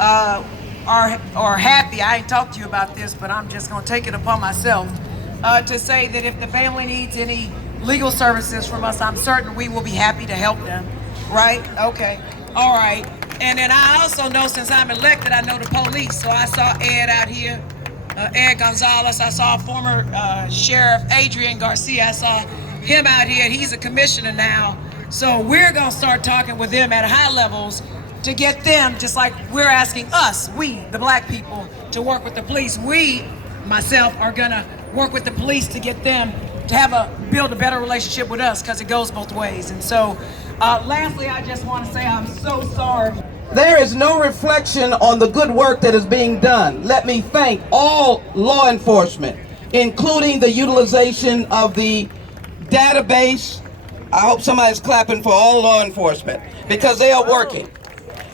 are happy. I ain't talked to you about this, but I'm just going to take it upon myself to say that if the family needs any legal services from us, I'm certain we will be happy to help them. Right? Okay. All right. And then I also know, since I'm elected, I know the police. So I saw Ed out here, Ed Gonzalez. I saw former Sheriff Adrian Garcia. I saw him out here. He's a commissioner now. So we're going to start talking with them at high levels to get them, just like we're asking us, we, the black people, to work with the police. We, myself, are gonna work with the police to get them to build a better relationship with us, because it goes both ways. And so, lastly, I just want to say I'm so sorry. There is no reflection on the good work that is being done. Let me thank all law enforcement, including the utilization of the database. I hope somebody's clapping for all law enforcement, because they are working.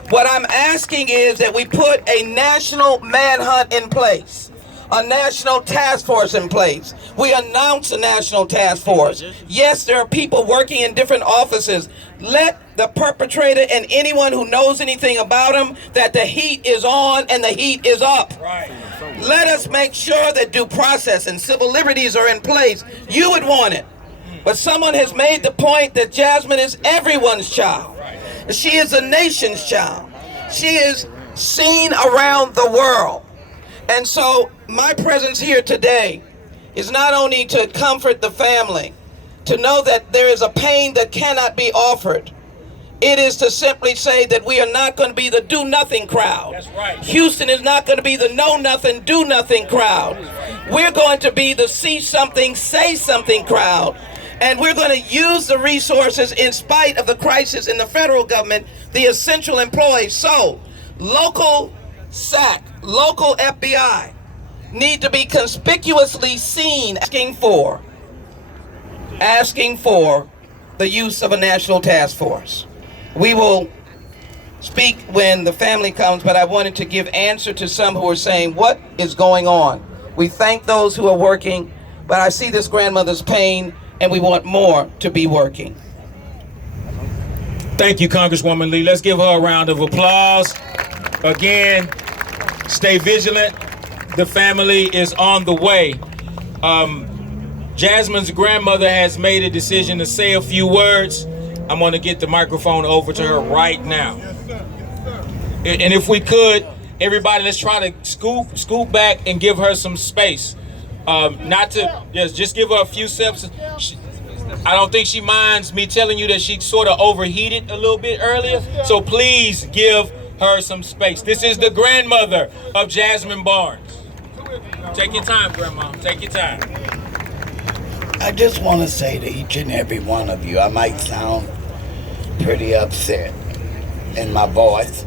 What I'm asking is that we put a national manhunt in place, a national task force in place. We announce a national task force. Yes, there are people working in different offices. Let the perpetrator and anyone who knows anything about him that the heat is on and the heat is up. Right. Let us make sure that due process and civil liberties are in place. You would want it. But someone has made the point that Jazmine is everyone's child. She is a nation's child. She is seen around the world. And so my presence here today is not only to comfort the family, to know that there is a pain that cannot be offered. It is to simply say that we are not going to be the do-nothing crowd. That's right. Houston is not going to be the know-nothing, do-nothing crowd. We're going to be the see something, say something crowd. And we're going to use the resources in spite of the crisis in the federal government, the essential employees. So, local SAC, local FBI need to be conspicuously seen asking for the use of a national task force. We will speak when the family comes, but I wanted to give answer to some who are saying, what is going on? We thank those who are working, but I see this grandmother's pain, and we want more to be working. Thank you, Congresswoman Lee. Let's give her a round of applause. Again, stay vigilant. The family is on the way. Jazmine's grandmother has made a decision to say a few words. I'm going to get the microphone over to her right now. And if we could, everybody, let's try to scoot back and give her some space. Just give her a few steps. I don't think she minds me telling you that she sort of overheated a little bit earlier. So please give her some space. This is the grandmother of Jazmine Barnes. Take your time, Grandma. Take your time. I just want to say to each and every one of you, I might sound pretty upset in my voice,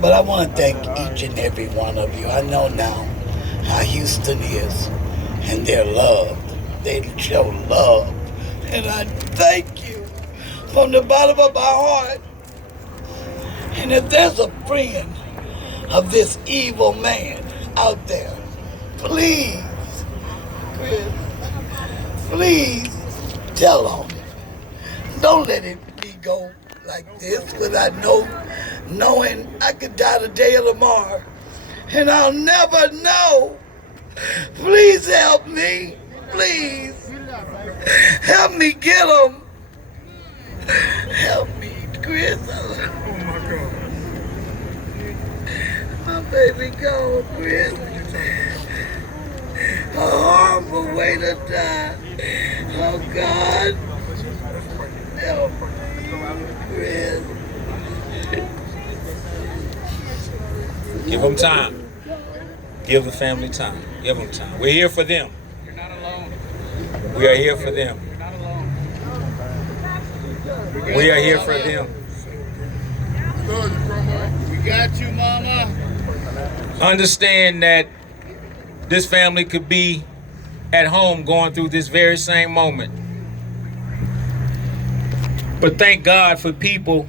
but I want to thank each and every one of you. I know now how Houston is, and they're loved. They show love, and I thank you from the bottom of my heart. And if there's a friend of this evil man out there, please, Chris, please tell on him. Don't let it go like this, because I know, knowing I could die today or tomorrow, and I'll never know. Please help me. Please. Help me get him. Help me, Chris. Oh my God. My baby gone, Chris. A horrible way to die. Oh God. Help me, Chris. Give them time. Give the family time. Give them time. We're here for them. You're not alone. We are here for them. You're not alone. We are here for them. We got you, Mama. Understand that this family could be at home going through this very same moment. But thank God for people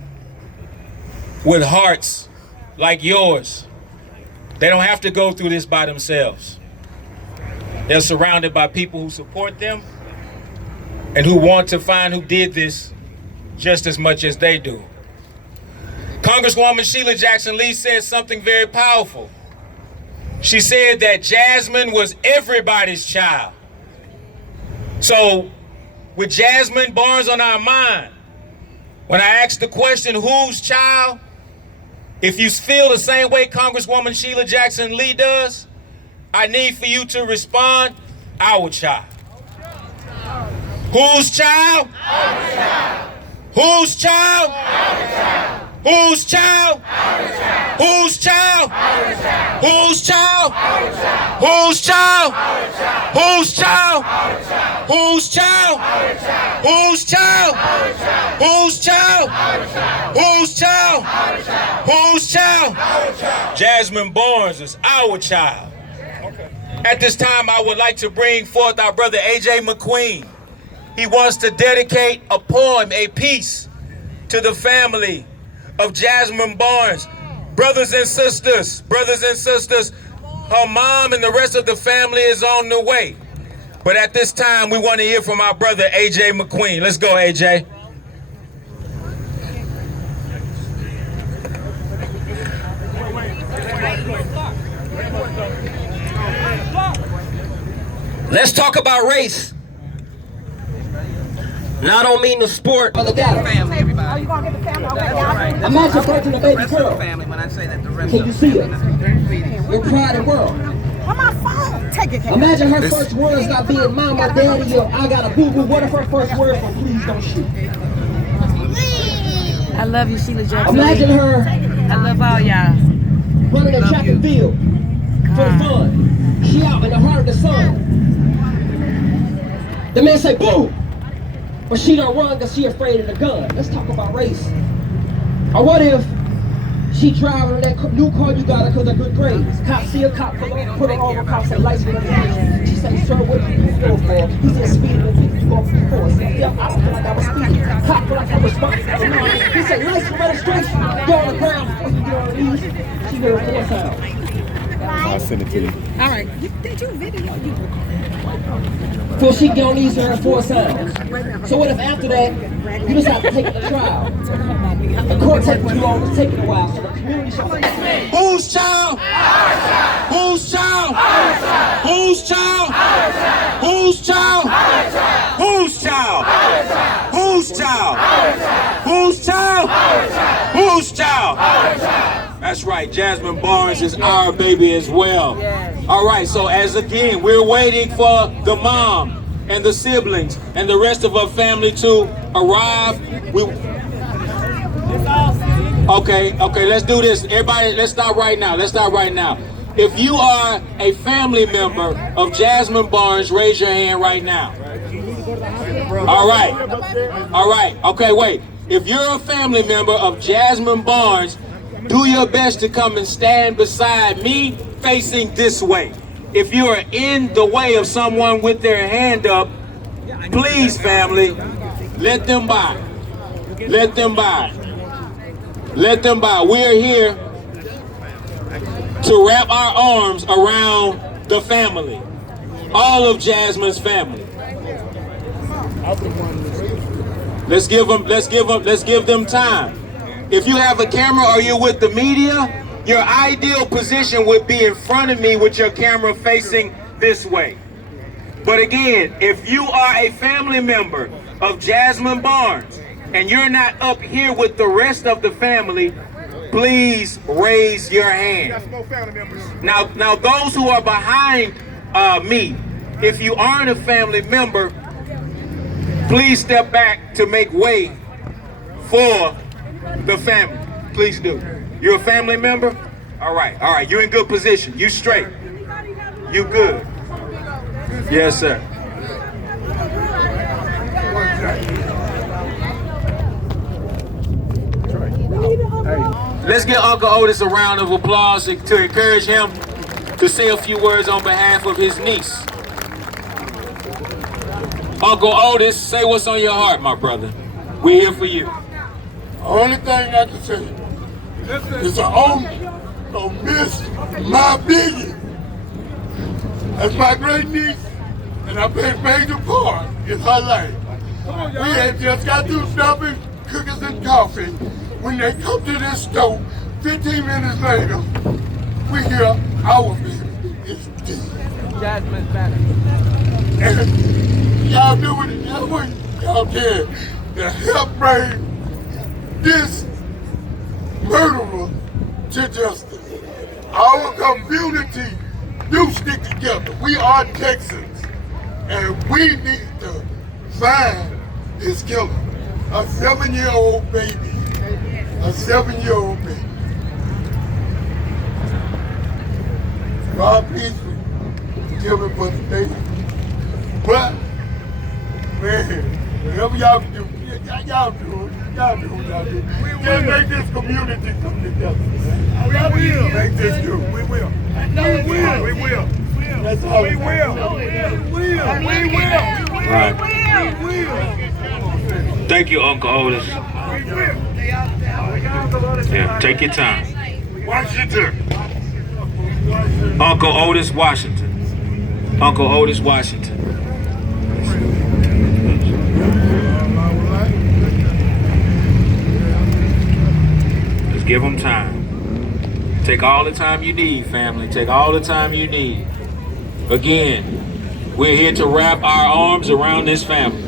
with hearts like yours. They don't have to go through this by themselves. They're surrounded by people who support them and who want to find who did this just as much as they do. Congresswoman Sheila Jackson Lee said something very powerful. She said that Jazmine was everybody's child. So, with Jazmine Barnes on our mind, when I asked the question, whose child? If you feel the same way Congresswoman Sheila Jackson Lee does, I need for you to respond, our child. Whose child? Our child. Whose child? Our child. Whose child? Our child. Whose child? Our child. Whose child? Our child. Whose child? Our child. Whose child? Our child. Whose child? Our child. Whose child? Our child. Whose child? Our child. Whose child? Our child. Whose child? Our child. Jazmine Barnes is our child. At this time, I would like to bring forth our brother A.J. McQueen. He wants to dedicate a poem, a piece, to the family of Jazmine Barnes. Brothers and sisters, her mom and the rest of the family is on the way. But at this time, we want to hear from our brother, A.J. McQueen. Let's go, A.J. Let's talk about race. Now I don't mean the sport. Mother Data. Family, everybody. Oh, you gonna get the family? Okay, y'all. Imagine birthing a baby girl. Family when I say that the rest Can of you the see family. it? Your pride and world. On my phone. Take it. Imagine her first words not being mama, daddy, or I got a boo-boo. What if her first words were please don't shoot? I love you, Sheila Jackson. Imagine her I love all y'all. running a track and field for fun. She out in the heart of the sun. The man say boom, but she don't run because she afraid of the gun. Let's talk about race. Or what if she driving that new car you got her because of good grades? Cop see a cop, put her over, cop say lights with her. She say, sir, what did you go for? He said speeding and 50, you go for force. Yeah, I don't feel like I was speeding. Cop feel like I was responsible. He said lights for registration. Go on the ground before you get on the knees. She heard a force sound. I'll send it to you. All right. Did you video? Before she get on these her 4 signs. So what if after that, you just have to take it to trial? The court taking too long, it's taking a while, so the community shall say, Whose child? Our child. Whose child? Our child. Whose child? Our child. Whose child? Our child. Whose child? Our child. Whose child? Our child. Whose child? Our child. Whose child? Our child. That's right, Jazmine Barnes is our baby as well. All right, so as again, we're waiting for the mom and the siblings and the rest of her family to arrive. Okay, let's do this. Everybody, let's start right now. If you are a family member of Jazmine Barnes, raise your hand right now. All right. Okay, wait. If you're a family member of Jazmine Barnes, do your best to come and stand beside me facing this way. If you are in the way of someone with their hand up, please, family, let them by. Let them by. Let them by. We're here to wrap our arms around the family. All of Jazmine's family. Let's give them time. If you have a camera or you're with the media, your ideal position would be in front of me with your camera facing this way. But again, if you are a family member of Jazmine Barnes and you're not up here with the rest of the family, please raise your hand. Now those who are behind me, if you aren't a family member, please step back to make way for the family. Please do. You're a family member? All right. You're in good position. You straight. You good. Yes, sir. Let's give Uncle Otis a round of applause to encourage him to say a few words on behalf of his niece. Uncle Otis, say what's on your heart, my brother. We're here for you. The only thing I can say is don't miss my Biggie. That's my great niece, and I played a major part in her life. We had just got through stuffing cookies and coffee when they come to this store, 15 minutes later, we hear our baby is dead. Jazmine Barnes. And y'all do what y'all can to help bring this murderer to justice. Our community do stick together. We are Texans, and we need to find this killer. A 7-year-old baby. A 7-year-old baby. God please forgive me for the day. But, man, whatever y'all do, y'all do what y'all do. Just make this community come together. We will. Make this do. We will. We will. That's all. We will. Right. Thank you, Uncle Otis. Yeah, take your time. Washington. Uncle Otis Washington. Uncle Otis Washington. Just give him time. Take all the time you need, family. Take all the time you need. Again, we're here to wrap our arms around this family.